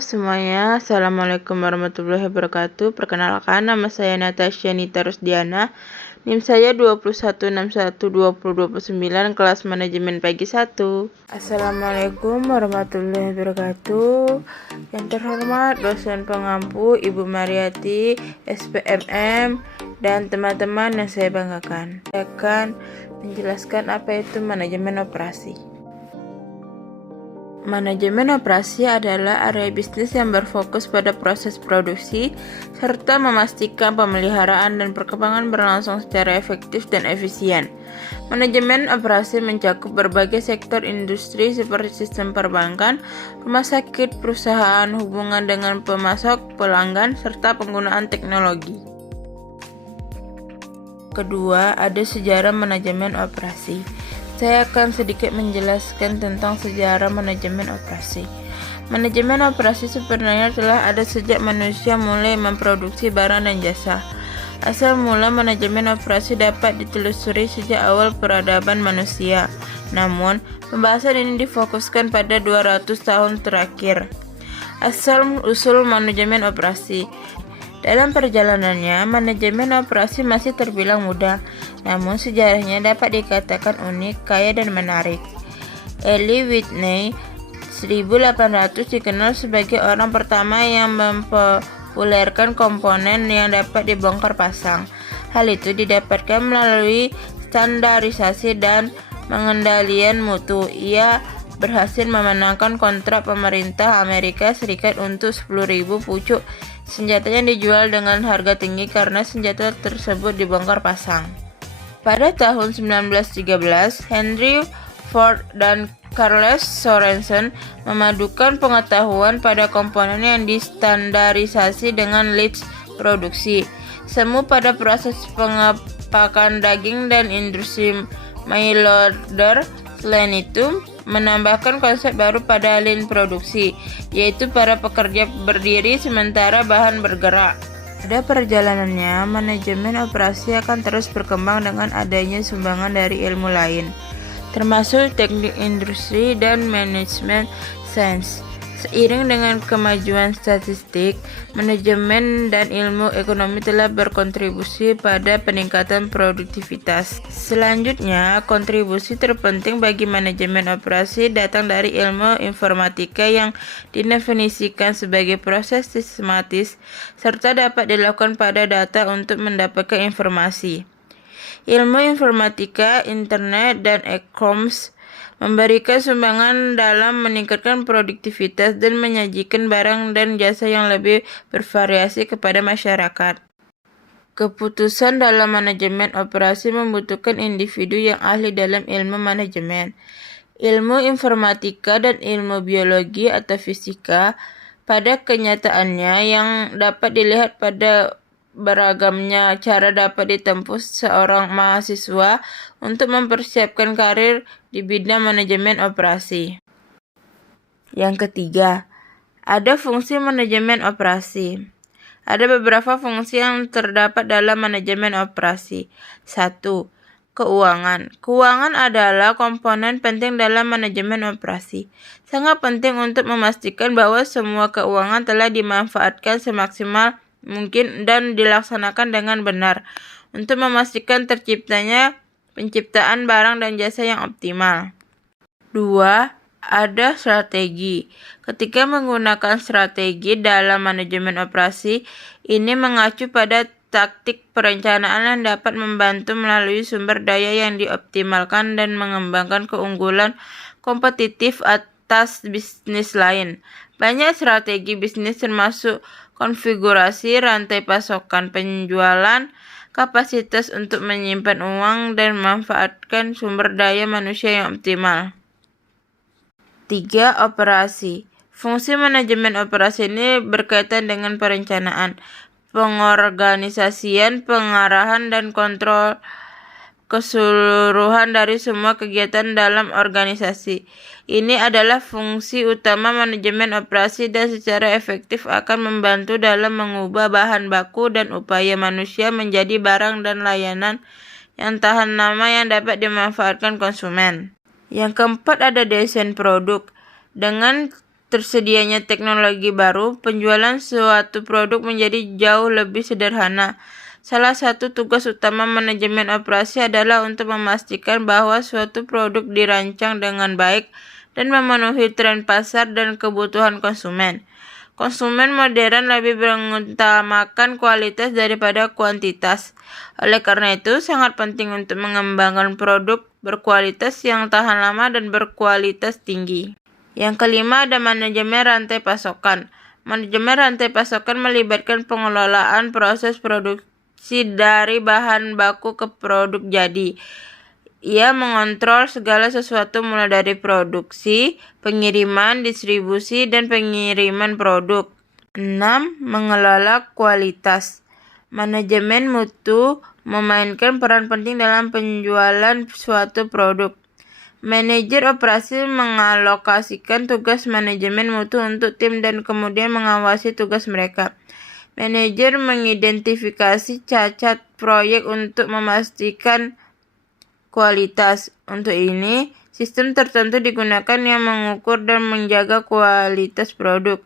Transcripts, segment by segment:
semuanya, Assalamualaikum warahmatullahi wabarakatuh. Perkenalkan, nama saya Natasha Nita Rusdiana. NIM saya 21612029, kelas manajemen pagi 1. Assalamualaikum warahmatullahi wabarakatuh. Yang terhormat dosen pengampu Ibu Mariati, SPMM, dan teman-teman yang saya banggakan. Saya akan menjelaskan apa itu manajemen operasi. Manajemen operasi adalah area bisnis yang berfokus pada proses produksi serta memastikan pemeliharaan dan perkembangan berlangsung secara efektif dan efisien. Manajemen operasi mencakup berbagai sektor industri seperti sistem perbankan, rumah sakit, perusahaan, hubungan dengan pemasok, pelanggan, serta penggunaan teknologi. Kedua, ada sejarah manajemen operasi. Saya akan sedikit menjelaskan tentang sejarah manajemen operasi. Manajemen operasi sebenarnya telah ada sejak manusia mulai memproduksi barang dan jasa. Asal mula manajemen operasi dapat ditelusuri sejak awal peradaban manusia. Namun, pembahasan ini difokuskan pada 200 tahun terakhir. Asal-usul manajemen operasi. Dalam perjalanannya, manajemen operasi masih terbilang mudah, namun sejarahnya dapat dikatakan unik, kaya, dan menarik. Eli Whitney 1800 dikenal sebagai orang pertama yang mempopulerkan komponen yang dapat dibongkar pasang. Hal itu didapatkan melalui standarisasi dan pengendalian mutu. Ia berhasil memenangkan kontrak pemerintah Amerika Serikat untuk 10.000 pucuk senjata yang dijual dengan harga tinggi karena senjata tersebut dibongkar pasang. Pada tahun 1913, Henry Ford dan Carlos Sorensen memadukan pengetahuan pada komponen yang distandarisasi dengan leads produksi, semu pada proses pengepakan daging dan industri mail-order. Selain itu, menambahkan konsep baru pada lin produksi, yaitu para pekerja berdiri sementara bahan bergerak. Pada perjalanannya, manajemen operasi akan terus berkembang dengan adanya sumbangan dari ilmu lain, termasuk teknik industri dan manajemen sains. Seiring dengan kemajuan statistik, manajemen dan ilmu ekonomi telah berkontribusi pada peningkatan produktivitas. Selanjutnya, kontribusi terpenting bagi manajemen operasi datang dari ilmu informatika yang didefinisikan sebagai proses sistematis serta dapat dilakukan pada data untuk mendapatkan informasi. Ilmu informatika, internet, dan e-commerce memberikan sumbangan dalam meningkatkan produktivitas dan menyajikan barang dan jasa yang lebih bervariasi kepada masyarakat. Keputusan dalam manajemen operasi membutuhkan individu yang ahli dalam ilmu manajemen. Ilmu informatika dan ilmu biologi atau fisika pada kenyataannya yang dapat dilihat pada beragamnya cara dapat ditempuh seorang mahasiswa untuk mempersiapkan karir di bidang manajemen operasi. Yang ketiga, ada fungsi manajemen operasi. Ada beberapa fungsi yang terdapat dalam manajemen operasi. 1. Keuangan. Keuangan adalah komponen penting dalam manajemen operasi. Sangat penting untuk memastikan bahwa semua keuangan telah dimanfaatkan semaksimal mungkin dan dilaksanakan dengan benar untuk memastikan terciptanya penciptaan barang dan jasa yang optimal. 2. Ada strategi. Ketika menggunakan strategi dalam manajemen operasi, ini mengacu pada taktik perencanaan yang dapat membantu melalui sumber daya yang dioptimalkan dan mengembangkan keunggulan kompetitif atas bisnis lain. Banyak strategi bisnis termasuk konfigurasi rantai pasokan, penjualan, kapasitas untuk menyimpan uang, dan memanfaatkan sumber daya manusia yang optimal. 3. Operasi. Fungsi manajemen operasi ini berkaitan dengan perencanaan, pengorganisasian, pengarahan, dan kontrol keseluruhan dari semua kegiatan dalam organisasi. Ini adalah fungsi utama manajemen operasi dan secara efektif akan membantu dalam mengubah bahan baku dan upaya manusia menjadi barang dan layanan yang tahan lama yang dapat dimanfaatkan konsumen. Yang keempat ada desain produk. Dengan tersedianya teknologi baru, penjualan suatu produk menjadi jauh lebih sederhana. Salah satu tugas utama manajemen operasi adalah untuk memastikan bahwa suatu produk dirancang dengan baik dan memenuhi tren pasar dan kebutuhan konsumen. Konsumen modern lebih mengutamakan kualitas daripada kuantitas. Oleh karena itu, sangat penting untuk mengembangkan produk berkualitas yang tahan lama dan berkualitas tinggi. Yang kelima, ada manajemen rantai pasokan. Manajemen rantai pasokan melibatkan pengelolaan proses produksi dari bahan baku ke produk jadi. Ia mengontrol segala sesuatu mulai dari produksi, pengiriman, distribusi, dan pengiriman produk. 6. Mengelola kualitas. Manajemen mutu memainkan peran penting dalam penjualan suatu produk. Manajer operasi mengalokasikan tugas manajemen mutu untuk tim dan kemudian mengawasi tugas mereka. Manajer mengidentifikasi cacat proyek untuk memastikan kualitas. Untuk ini, sistem tertentu digunakan yang mengukur dan menjaga kualitas produk.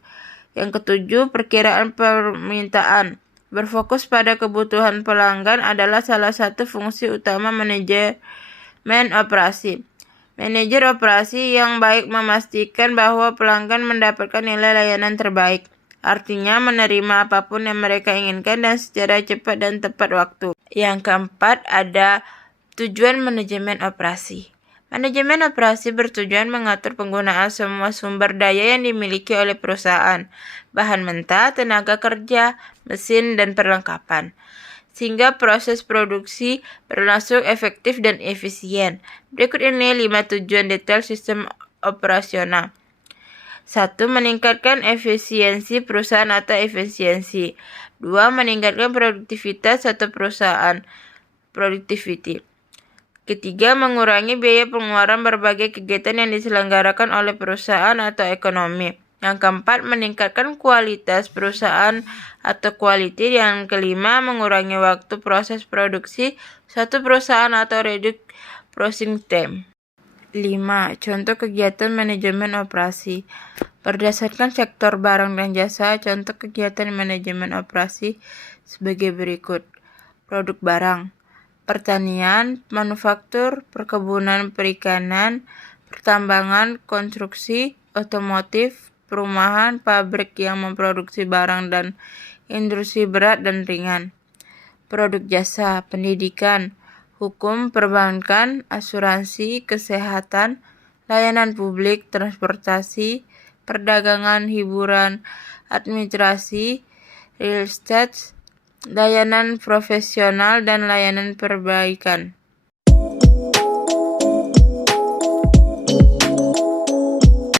Yang ketujuh, perkiraan permintaan. Berfokus pada kebutuhan pelanggan adalah salah satu fungsi utama manajemen operasi. Manajer operasi yang baik memastikan bahwa pelanggan mendapatkan nilai layanan terbaik. Artinya menerima apapun yang mereka inginkan dan secara cepat dan tepat waktu. Yang keempat, ada tujuan manajemen operasi. Manajemen operasi bertujuan mengatur penggunaan semua sumber daya yang dimiliki oleh perusahaan, bahan mentah, tenaga kerja, mesin, dan perlengkapan, sehingga proses produksi berlangsung efektif dan efisien. Berikut ini 5 tujuan detail sistem operasional. 1. Meningkatkan efisiensi perusahaan atau efisiensi. 2. Meningkatkan produktivitas atau perusahaan, productivity. Ketiga, mengurangi biaya pengeluaran berbagai kegiatan yang diselenggarakan oleh perusahaan atau ekonomi. Yang keempat, meningkatkan kualitas perusahaan atau quality. Yang kelima, mengurangi waktu proses produksi suatu perusahaan atau reduce processing time. 5. Contoh kegiatan manajemen operasi. Berdasarkan sektor barang dan jasa, contoh kegiatan manajemen operasi sebagai berikut. Produk barang: pertanian, manufaktur, perkebunan perikanan, pertambangan, konstruksi, otomotif, perumahan, pabrik yang memproduksi barang dan industri berat dan ringan. Produk jasa: pendidikan, hukum, perbankan, asuransi, kesehatan, layanan publik, transportasi, perdagangan, hiburan, administrasi, real estate, layanan profesional, dan layanan perbaikan.